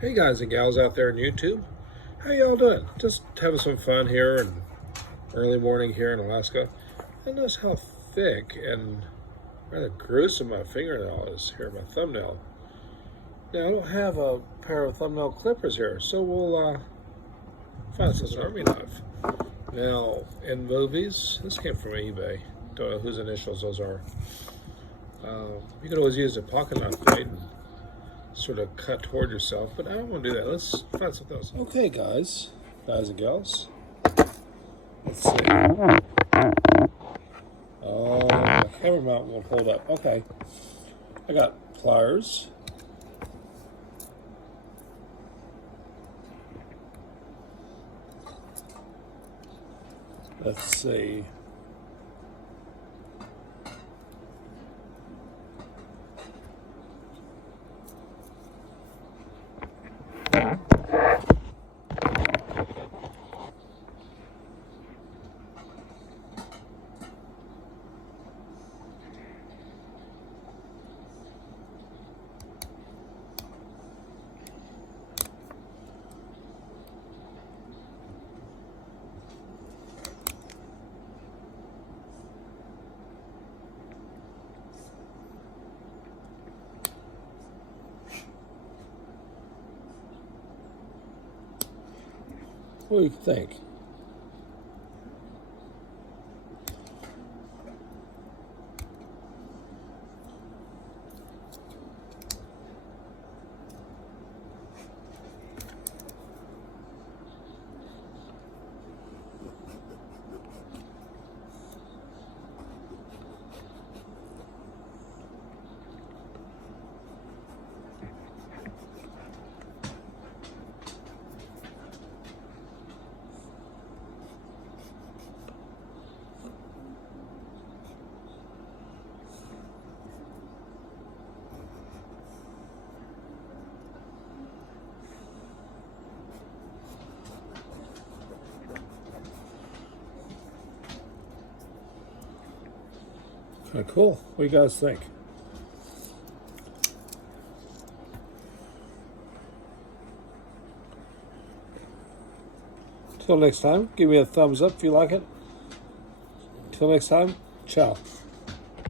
Hey guys and gals out there on YouTube, how y'all doing? Just having some fun here and early morning here in Alaska. And notice how thick and rather gruesome my fingernail is here, my thumbnail. Now I don't have a pair of thumbnail clippers here, so we'll find this army knife. Now in movies, this came from eBay. Don't know whose initials those are. You can always use a pocket knife blade and sort of cut toward yourself, but I don't want to do that. Let's find something else. Okay, guys and gals. Let's see. Oh, my camera mount won't hold up. Okay, I got pliers. Let's see. What do you think? Kind of cool. What do you guys think? Till next time, give me a thumbs up if you like it. Till next time, ciao.